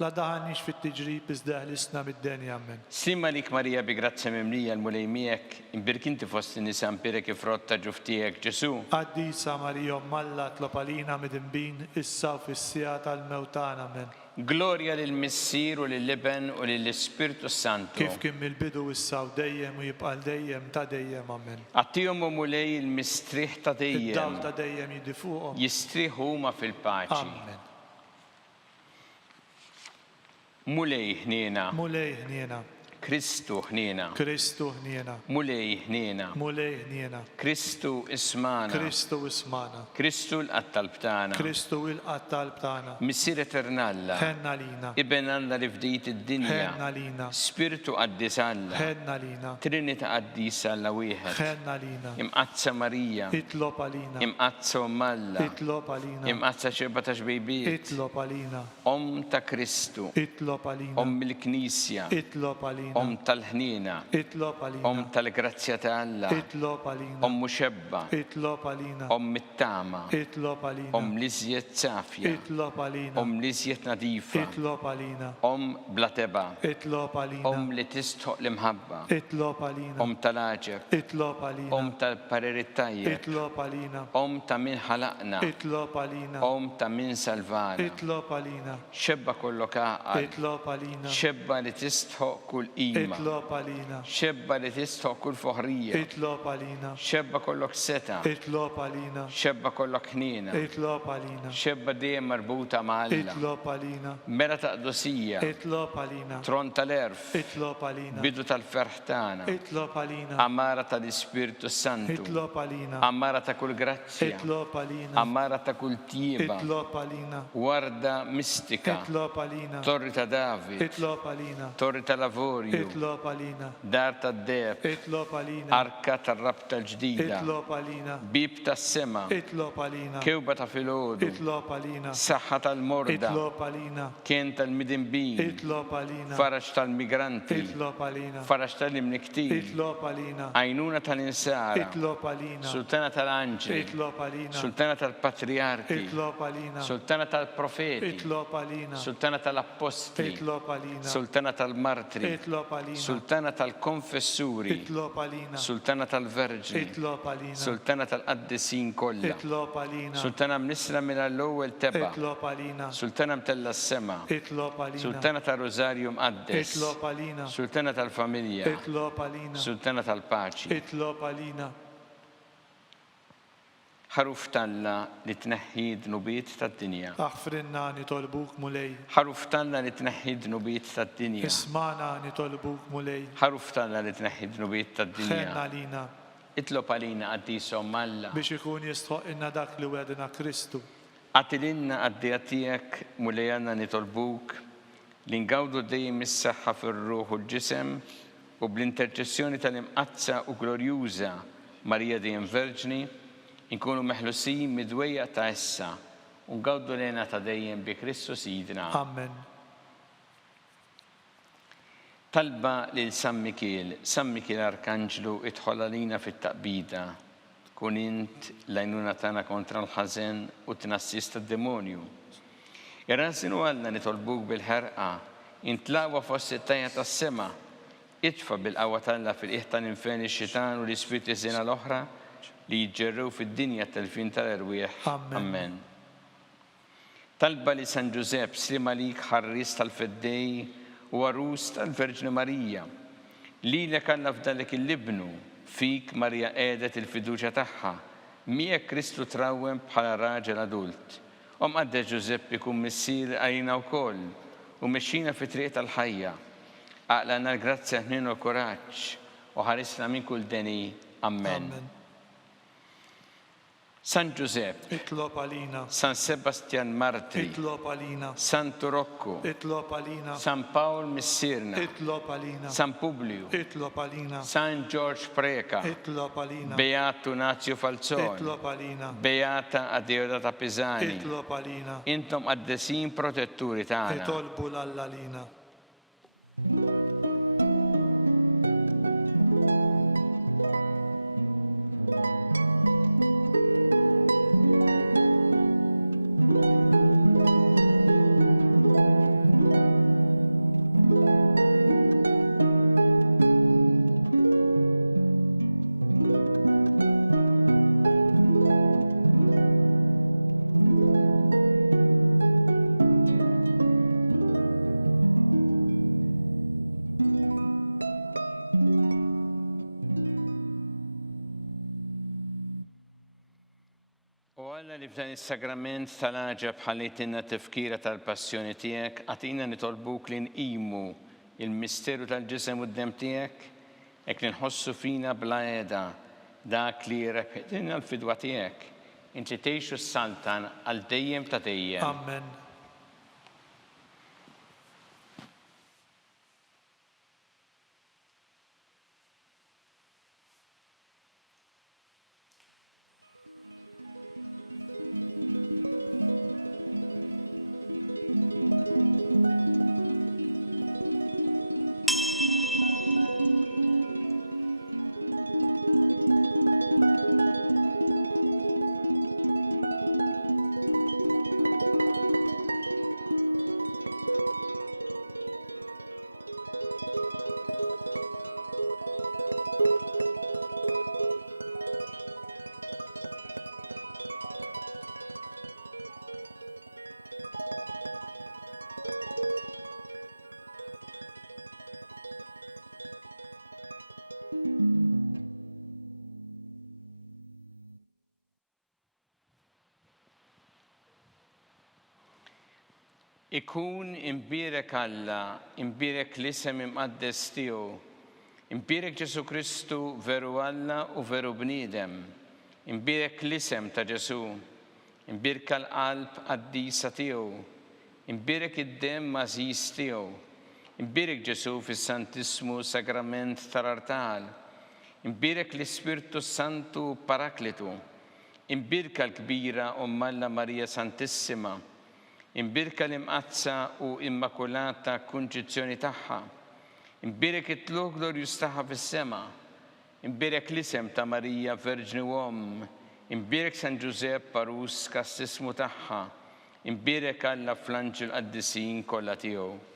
la daħanniex fit-tiġrib iżda ħlisna mid-denja. Amen. Sima lik Marija bi grazzi mimlija l-mulej miegħek, imbirk inti fost in-nisa mpira kif rotta ġuf tiegħek Ġesu. Qaddisa Marija Umm Alla tlob għalina midinbin issa u fis-sija tal-mewt tagħna. Amen. Glorja lill-Missier u lill-Iben u lill-Ispirtu Santu. Kif kien mill-bidu issa u dejjem u jibqa' dejjem ta' dejjem. Amen. Għattihom u mulej il-mistrieħ ta' Id-dawl dejjem, ta' dejjem jiddi fuqhom. jistrieħu huma fil-paċi. Amen. Mulej ħniena, Mulej ħniena, Kristu ħniena, Kristu ħniena, mulej ħniena, mulej ħniena, Kristu ismana, Kristu ismana, Kristu l-qattalb tagħna, Kristu il-qattalb tagħna. Missier eternalla, Ħenna lina, Iben Alla li fdejt id-dinja, ħenna lina, Spiritu qaddis Alla, ħenna lina, Trinita qaddis Alla wieħed, ħenna lina, imqazza Marija, itlob għalina, imqazza Alla, itlob għalina, imqazza xerba ta' xbejbiet, itlob għalina, Om ta' Kristu, itlob għalina, Om il-Knisja, itlob għalina, Om tal-ħnina, itlob Om għalina, tal-grazzja ta' Alla, itlob għalina, Om muxebba, itlob għalina, Om mittama, itlob għalina, Om liżjed safja, itlob għalina, Om liżjed nadifa, itlob għalina, Om blateba, itlob għalina, Om li tistħoq l-imħabba, itlob għalina, Om tal-aġeb, itlob għalina, Om tal-parerit tajjeb, itlob għalina, Om ta' min ħalaqna, itlob għalina, Om ta' min salvana, itlob għalina, xebba kollok għaqal, itlob għalina, xebba li tistħoq kull qima, itlob għalina, xebba li tistħoq kull foħrija, itlob għalina, xebba kollok seta, itlob għalina, xebba kollok ħnina, itlob għalina, xebba dejjem marbuta ma' Alla, itlob għalina, mera ta' qdusija, itlob għalina, tron tal-erf, itlob għalina, bidu tal-ferħ tagħna, itlob għalina, amara tal-Ispirtu Santu, itlob għalina, amara ta' kull grazzja, itlob għalina, amara ta' kull tieba, itlob għalina, warda mistika, itlob għalina, torri ta' David, itlob għalina, torri ta' lavori, Orju, Itlob għalina. dar tad-deb, Itlob għalina. arka tar-rabta l-ġdida, Itlob għalina. bib tas-sema, Itlob għalina. kewba ta' filgħodu, Itlob għalina. saħħa tal-morda, Itlob għalina. kien tal-midinbin, Itlob għalina. farax tal-migranti, Itlob għalina. farax tal-imniktin, Itlob għalina. għajnuna tal-insara, Itlob għalina. sultana tal-anġeli, Itlob għalina. sultana tal-patriarki, Itlob għalina. sultana tal-profeti, Itlob għalina. sultana tal-apostli, Itlob għalina. sultana tal-martri, Itlob għalina. sultana tal-konfessuri, Itlob għalina. sultana tal-verġni, Itlob għalina. sultana tal-qaddisin kollha, Itlob għalina. sultana mnisra mill-ewwel teba, Itlob għalina. sultana mtella s-sema, Itlob għalina. sultana tal-Rożarju mqaddes, Itlob għalina. sultana tal-familja, Itlob għalina. sultana tal-paċi. Itlob għalina. ħaruf talla li tneħħi dnubiet tad-dinja. Aħfrinna nitolbuk mulej. ħaruf talla li tneħħi dnubiet tad-dinja. Ismana nitolbuk mulej. ħaruf talla li tneħħi dnubiet Ħenna tad-dinja. lina Itlob għalina qaddisom Alla. biex ikun jistħoq inna dak li wedna Kristu. Għatilinna għaddija tiegħek mulejna nitolbuk li ngawdu dejjem is-saħħa fir-ruħ u l-ġisem u bl-interċessjoni tal-imqazza u glorjuża Marija dejjem Verġni inkunu meħlusin midwejja ta' issa u ngawdu lejna ta' dejjem bi Kristus Sidna. Amen. Talba lil San Mikiel Arkanġlu idħol għalina fit-taqbida. Kun int l-għajnuna tagħna kontra l-ħażen u tnassist tad-demonju. Irrażinu għalna nitolbuk bil-ħerqa, intlaqwa fost it-tajja tas-sema, idfa bil-qawwa tagħna fil-qiegħ tal-infern ix-xitan u l-isfiti żina l-oħra li jġerrew fid-dinja tal-fin tal-erwieħ. Amen. Talba li San Ġusepp slima lik ħarris tal-feddej u għarus tal-Verġni Marija. Lilek għandna f'dalek il-libnu, fik Marija qiegħdet il-fiduċja tagħha, miegħek Kristu trawwem bħala raġel adult. Għadda Ġusepp ikun missier għalina wkoll u mexxina fi triq tal-ħajja. Aqlana l-grazzja ħnien u kuraġġ u ħarisna minn kull deni. Amen. San Giuseppe, Itlob għalina. San Sebastian Martri, Itlob għalina. San Turocco, Itlob għalina. San Paul Missirna, Itlob għalina. San Publio, Itlob għalina. San George Preca, Itlob għalina. Beato Nazio Falzone, Itlob għalina. Beata Adeodata Pisani. Itlob għalina. Intom għaddesin protetturi tagħna. Itolbu l-allalina. Għalla li f'dan is-sagrament tal-ħaġa bħallitinna tifkira tal-passjoni tiegħek, għatina nitolbuk li nqimu il-misteru tal-ġisem u d-dem tiegħek, hekk li nħossu fina bla qiegħda dak li jirrepetilna l-fidwa tiegħek. Inti tgħixu s-saltan għal dejjem ta' dejjem. Amen. Ikun imbirek Alla, imbirek l-isem imqaddes tiegħu, imbirek Ġesu Kristu veru Alla u veru bniedem, imbirek l-isem ta' Ġesu, imbirek l-qalb qaddisa tiegħu, imbirek id-dem mażis tiegħu, Imbirek Ġesu fis-Santismu Sagrament tal-Artal. Imbirek l-Ispirtu Santu Paraklitu. Imbirka l-kbira Alla Marija Santissima. Imbirka l-imqazza u immakulata kunċizzjoni tagħha. Imbirek it-tluq glorjus tagħha fis-sema. Imbirek l-isem ta' Marija Verġni Uomm. Imbirek San Giuseppe Parus kassismu tagħha. Imbirek Alla fl-anġel qaddisin kollha tiegħu.